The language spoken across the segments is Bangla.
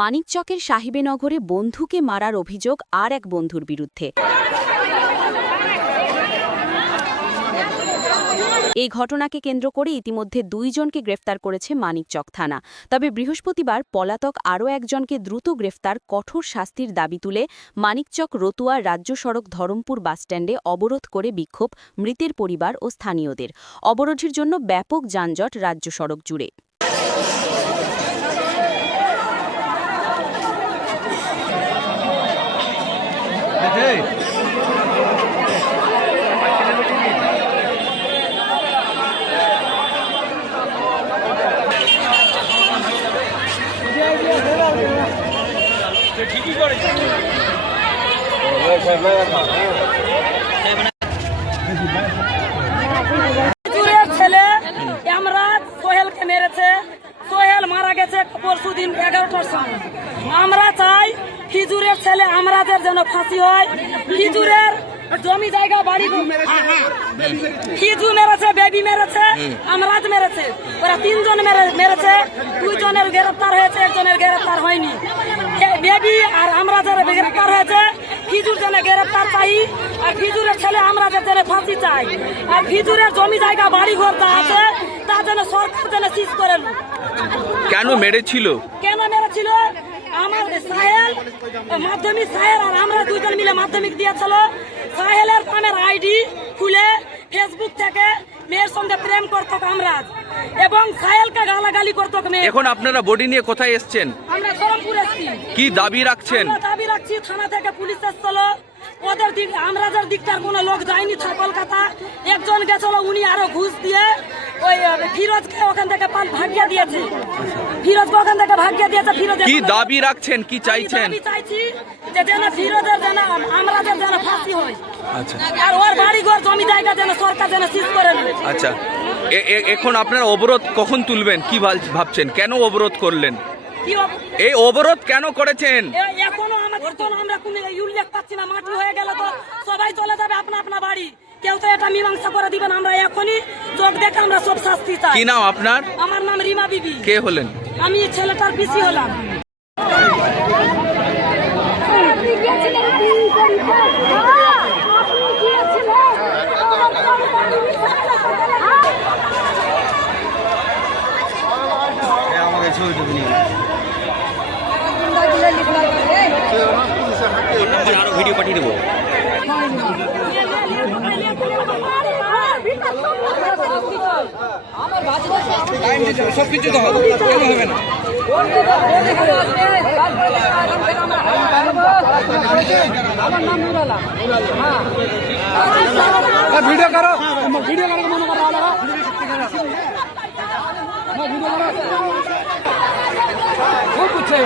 মানিকচকের সাহিবেনগরে বন্ধুকে মারার অভিযোগ আর এক বন্ধুর বিরুদ্ধে। এই ঘটনাকে কেন্দ্র করে ইতিমধ্যে 2 জনকে গ্রেফতার করেছে মানিকচক থানা। তবে বৃহস্পতিবার পলাতক আরও একজনকে দ্রুত গ্রেফতার, কঠোর শাস্তির দাবি তুলে মানিকচক রতুয়া রাজ্য সড়ক ধরমপুর বাসস্ট্যান্ডে অবরোধ করে বিক্ষোভ মৃতের পরিবার ও স্থানীয়দের। অবরোধের জন্য ব্যাপক যানজট রাজ্য সড়ক জুড়ে। ছেলে আমরা সোহেলকে মেরেছে, সোহেল মারা গেছে পরশুদিন 11টার সময়। আমরা চাই খিজুরের ছেলে আমরাদের যেন ফাঁসি হয়। খিজুরের জমি জায়গা বাড়ি খিজু মেরেছে, বেবি মেরেছে, আমরাজ মেরেছে, ওরা 3 জন মেরেছে। 2 জনের গ্রেফতার হয়েছে, 1 জনের গ্রেফতার হয়নি। বেবি আর আমরাজের গ্রেফতার হয়েছে। খিজুর জন্য গ্রেফতার চাই, আর খিজুরের ছেলে আমরাদের জন্য ফাঁসি চাই। আর খিজুরের জমি জায়গা বাড়ি ঘর যা আছে তা যেন সরকার যেন সিজ করে। কেন মেরেছিল? আমার সাহেল মাধ্যমিক, সাহেল আর আমরা 2 জন মিলে মাধ্যমিক দিয়েছিল। সাহেলের নামের আইডি খুলে ফেসবুক থেকে মেয়ের সঙ্গে প্রেম করতো আমরাজ, এবং সাহেলকে গালাগালি করতো মেয়ে। এখন আপনারা বডি নিয়ে কোথায় এসছেন? আমরা ধরমপুর এসছি। কি দাবি রাখছেন? দাবি রাখছি, থানা থেকে পুলিশ এসছিল, ওদের দিক আমরাজের দিকটার কোনো লোক যায়নি কলকাতা। একজন গেছিল, উনি আরো ঘুষ দিয়ে ওই ফিরোজকে ওখান থেকে ভাগিয়ে দিয়েছে। ফিরোজকে ওখান থেকে ভাগিয়ে দিয়েছে। ফিরোজ কি দাবি রাখছেন, কি চাইছেন? আমি চাইছি যে যেন ফিরোজের যেন আমরাজের যেন ফাঁসি হয়। আচ্ছা, আর ওর বাড়ি ঘর জমি জায়গা যেন সরকার যেন সিজ করে নেয়। আচ্ছা, এখন আপনারা অবরোধ কখন তুলবেন? কি ভাবছেন? কেন অবরোধ করলেন? এই অবরোধ কেন করেছেন? এখনো আমরা কোনো উল্লেখ পাচ্ছি না। মাটি হয়ে গেল তো সবাই চলে যাবে আপনা আপনা বাড়ি, কেউ তো এটা মীমাংসা করে দিবেন। আমরা এখনই চোখ দেখে আমরা সব শাস্তি চাই। কি নাম আপনার? আমার নাম রিমা বিবি। কে হলেন? আমি ছেলেটার পিসি হলাম। আরো ভিডিও পাঠিয়ে দেবো। সবকিছু তো হবে না। ভিডিও করো, ভিডিও করো, মনে করো খুব বুঝছে।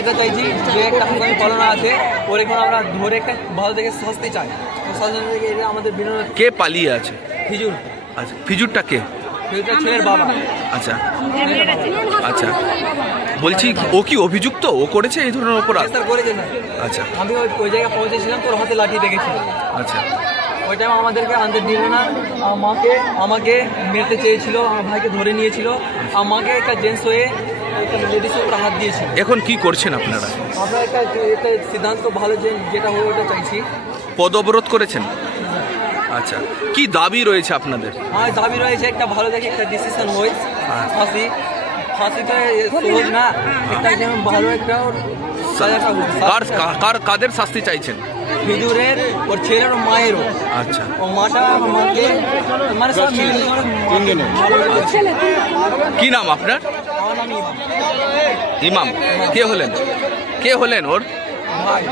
এটা চাইছি যে একটা আইনকানুন পালনা আছে, ওর এখন আমরা ধরে একটা ভালো থেকে শাস্তি চাই। শাস্তি থেকে এটা আমাদের বিনোদন। কে পালিয়ে আছে? ফিজুর। আচ্ছা, ফিজুরটা কে? ফিজুরটা ছেলের বাবা। আচ্ছা আচ্ছা। বলছি ও কি অভিযুক্ত, ও করেছে এই ধরনের অপরাধ? স্যার করেছে না। আচ্ছা আমি ওই জায়গায় পৌঁছেছিলাম, তোর হাতে লাঠি দেখেছিল। আচ্ছা ওই টাইম আমাদেরকে আনতে দিল না, আমাকে মেরতে চেয়েছিল, আমার ভাইকে ধরে নিয়েছিল, আমাকে একটা জেন্টস হয়ে একটা লেডিসের উপর হাত দিয়েছিল। এখন কি করছেন আপনারা? আমরা একটা সিদ্ধান্ত ভালো যেটা হয় ওটা চাইছি। পদ অবরোধ করেছেন? আচ্ছা, কি দাবি রয়েছে আপনাদের? আমার দাবি রয়েছে একটা ভালো দেখে একটা ডিসিশন হয়, ফাঁসি তো সহজ না, একটা যেমন ভালো একটা সাজাটা হোক। কাদের শাস্তি চাইছেন? হিজুরের, ওর ছেলের, ওর মায়েরও। আচ্ছা ও মাটা আমাকে মানে সব মিলে কি নাম আপনার? আমার নাম ইমাম ইমাম। কে হলেন ওর? ভাই।